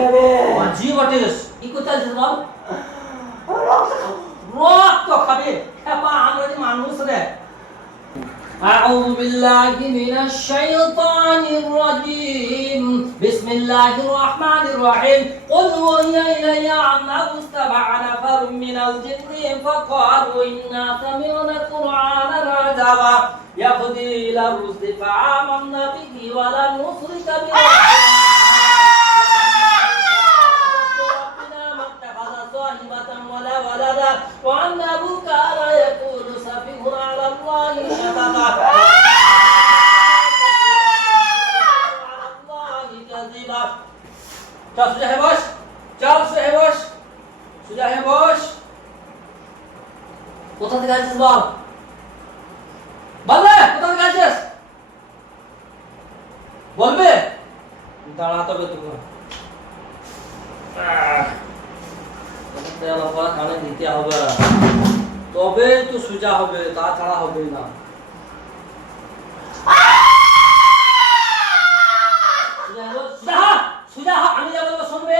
ওঠাবে মাঝি বটিস কি করতে আছিস বল রক্ত খাবে খেপা আমরা যে মানুষ রে أعوذ بالله من الشيطان الرجيم بسم الله الرحمن الرحيم قل وهي إلي أنه استمع نفر من الجن فقالوا إنا سمعنا قرآنا عجبا يهدي إلى الرشد فآمنا به ولن نشرك بربنا কোথা থেকে আসছিস বল? বলবে কোথা থেকে আসছিস? বলবে? দাঁড়া তবে হবে। তবে তো সোজা হবে তাছাড়া হবে না। সোজা হ, আমি যা বলব শুনবে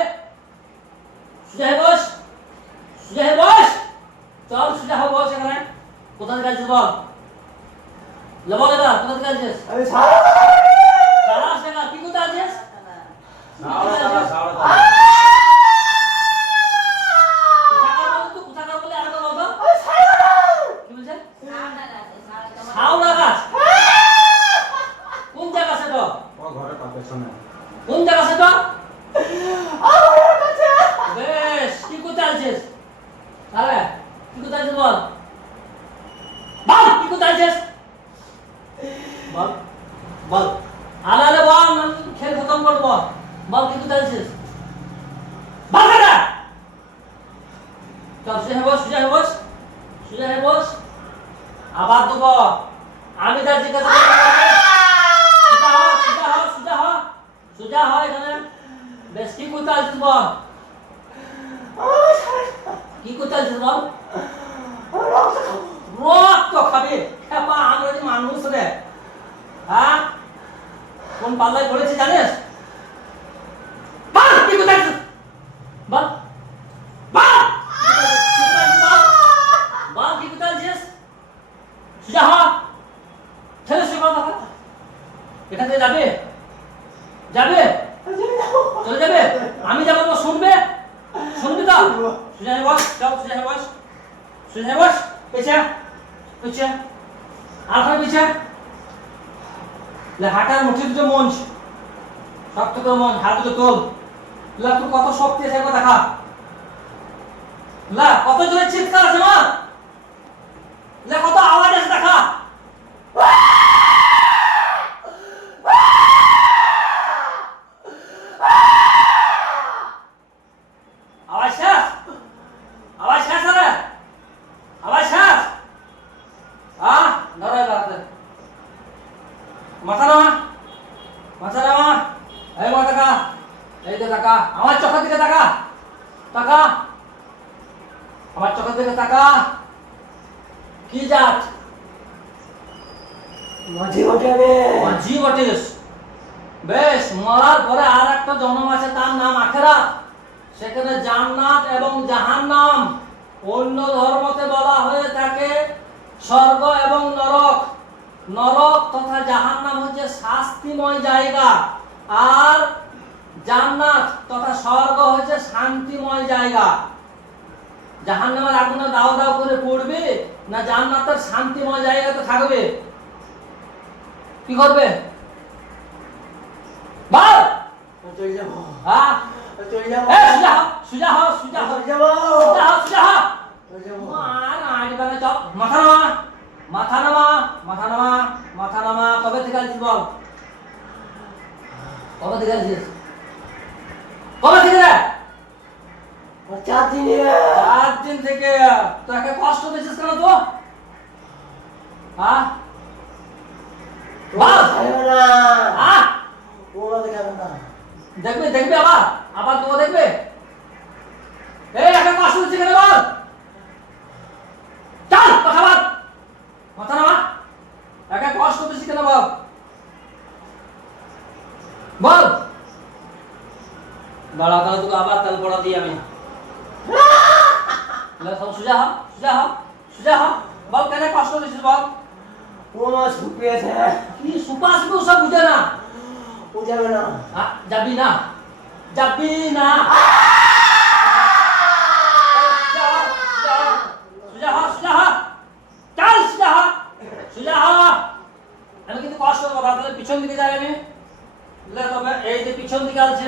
সোজা হয়ে বস। সোজা হয়ে বস। চল সোজা বস এখানে। কোথা থেকে আসছিস বল বল এবার কোথা থেকে আসছিস আমি সারা সারা আসে না কি কোথা আছিস সাওড়া সাওড়া সাওড়া কোথাকার বল তো কোথাকার বলে আরেকবার বল তো আমি সারা কি বলছে হাওড়া গাছ কোন জায়গা সেটা ও ঘরে পাবে শোনা কোন জায়গা সেটা আমার কাছে বেশ কি কোথায় আছিস আরে কি কোথায় আছিস বল বল কি কোথায় আছিস বল বল আরে আরে বল না খেল খতম কর বল বল কি কোথায় আছিস বল কেডা সুজা বস আবার দেবো কি করতে আছিস বল? হ্যাঁ? কোন পাল্লায় পড়েছে জানিস? বল, কি করতে আছিস বল বল কি করতে আছিস? বল বল কি করতে আছিস সুজা হ ছেলে সে কথা এখান থেকে যাবে যাবে? চলে যাবে? আমি যাব তো শুনবে? শুনবি তো? সুজাহে বস চল সুজাহে বস। সুজাহে বস পেছা পেছা আর খানে পেছা হাঁটার মুঠি দুটো মঞ্চ। শক্ত করে মঞ্চ হাত দুটো তোল। লা তুই কত শক্তি আছে একবার দেখা। লা কত জোরে চিৎকার আছে মা লে কত আওয়াজ আছে দেখা। কি জাত? মাঝি ওঠাবে মাঝি বটিস বেশ মরার পরে আর একটা জন্ম আছে তার নাম আখেরা। সেখানে জান্নাত এবং জাহান্নাম অন্য ধর্মতে বলা হয়ে থাকে স্বর্গ এবং নরক। নরক তথা জাহান্নাম হচ্ছে শাস্তিময় জায়গা আর জান্নাত তথা স্বর্গ হচ্ছে শান্তিময় জায়গা। জাহান্নামের আগুনে দাও দাও করে পড়বে না জান্নাতের শান্তিময় জায়গাতে থাকবে। কি করবে? বল আমি চলে যাব। হ্যাঁ? আমি চলে যাব। সুজা হ সুজা হ সুজা হ সুজা হ সুজা হ চলে যাব। আর আজ বেলা চল। মাথা নামা মাথা নামা মাথা নামা মাথা নামা। কবে থেকে বল? কবে থেকে কবে থেকে রে? আমার চার দিনে। চার দিন থেকে তো একটা কষ্ট পেয়েছিস কেন তো? হ্যাঁ? না। হ্যাঁ? দেখাবে না। দেখবে দেখবে আবার? আবার তো দেখবে? এই একটা কষ্ট হচ্ছে কেন বল? চল কথা বল মাথা নামা। একা কষ্ট হচ্ছে কেন বল? বল। দাঁড়া তাহলে তোকে আবার তেল পড়া দিই আমি। সোজা হ সোজা হ সোজা হ বল কেন কষ্ট দিছিস বল? ও মা শুকিয়েছে কি সুপাস সব বুঝে না। ও যাবে না যাবি না? যাবি না? সোজা হ সোজা হ চল সোজা হ সোজা হ। আমি কিন্তু কষ্ট কথা পিছন দিকে যাই আমি। লে তবে এই যে পিছন দিকে আছে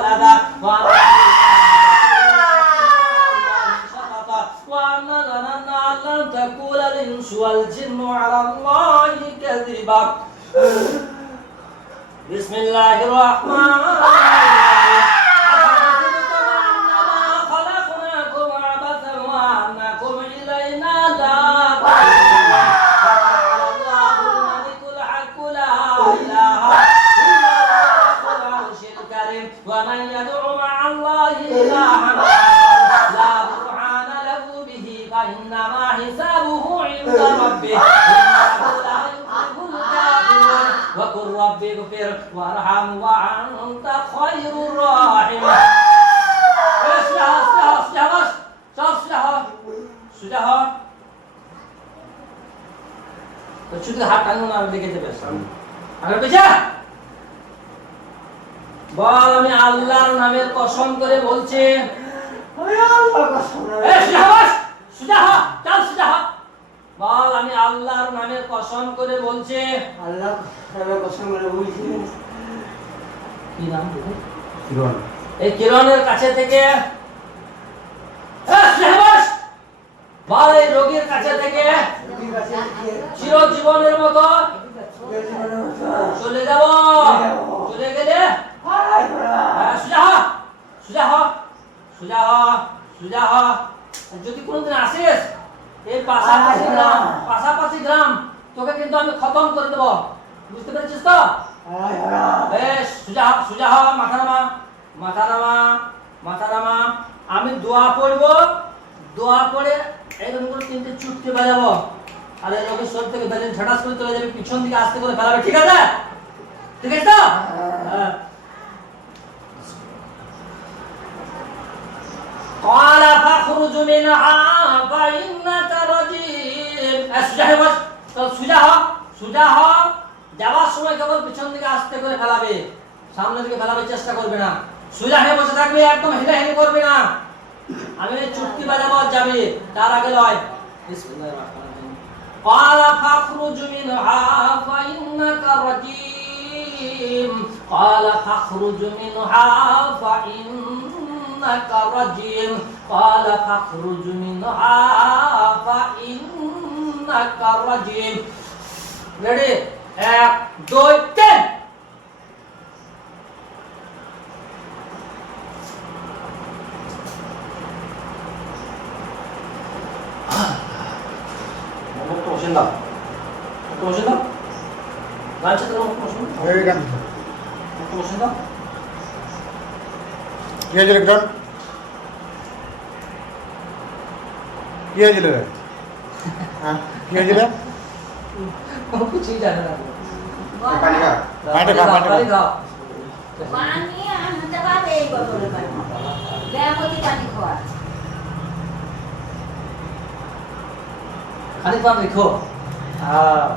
ولدا أن لن تكون الإنس والجن على الله كذبا. بسم الله الرحمن وارحم وأنت خير الراحمين اسمع اسمع اسمع بس اسمع সুজা হ তো শুধু হাত টানো না আমি দেখে দেবে আগে পেছা বল আমি আল্লাহর নামের কসম করে বলছি আমি আল্লাহ কসম এ সুজা বস সুজা হ চল সুজা হ বল আমি আল্লাহর নামের কসম করে বলছি। আল্লাহ আমি কসম করে বলছি। কি নাম? কিরণ। এই কিরণের কাছে থেকে। বল এই রোগীর কাছে থেকে। চিরজীবনের মতো। জীবনের মতো। চলে যাব। চলে গেলে। হ্যাঁ, সোজা হ। সোজা হ। সোজা হ। সোজা হ। যদি কোনোদিন আসিস এই পাশাপাশি গ্রাম পাশাপাশি গ্রাম। তোকে কিন্তু আমি খতম করে দেবো। বুঝতে পেরেছিস তো। বেশ সোজা হ মাথা নামা মাথা নামা মাথা নামা আমি দোয়া পড়ব। দোয়া পড়ে এরকম করে তিনটে চুটকে বাজাবো। আর এই লোকের শরীর থেকে বেলুন ছাটাস করে চলে যাবে পিছন দিকে আস্তে করে ফেলাবে। ঠিক আছে? ঠিক আছে তো? হ্যাঁ। قال فاخرج منها فإنك رجيم সুজা হে বস তো সুজা হ সুজা হ যাওয়ার সময় কেবল পিছন দিকে আস্তে করে ফেলাবে সামনের দিকে ফেলাবে চেষ্টা করবে না সুজা হয়ে বসে থাকবে একদম হেলে হেলে করবে না আমি চুটকি বাজাবো আর যাবে তার আগে লয় বিসমিল্লাহির রহমানির রহিম قال فاخرج منها فإنك رجيم قال فاخرج منها فإنك رجيم قال فاخرج منها فإنك رجيم রেডি এক দুই তিন মুখটা বসেন দাও মুখটা বসেন দাও গাছ তো মুখটা বসেন দাও এইখানে মুখটা বসেন দাও কি হয়েছিল কিরণ কি হয়েছিল রে হ্যাঁ কি হয়েছিল কিছুই জানে না পানি খা পানি খা পানি পানি খা পানি আনতে পারবে এই বোতলে পানি দেয়ামতি পানি খাওয়া খালি পান রেখো আহ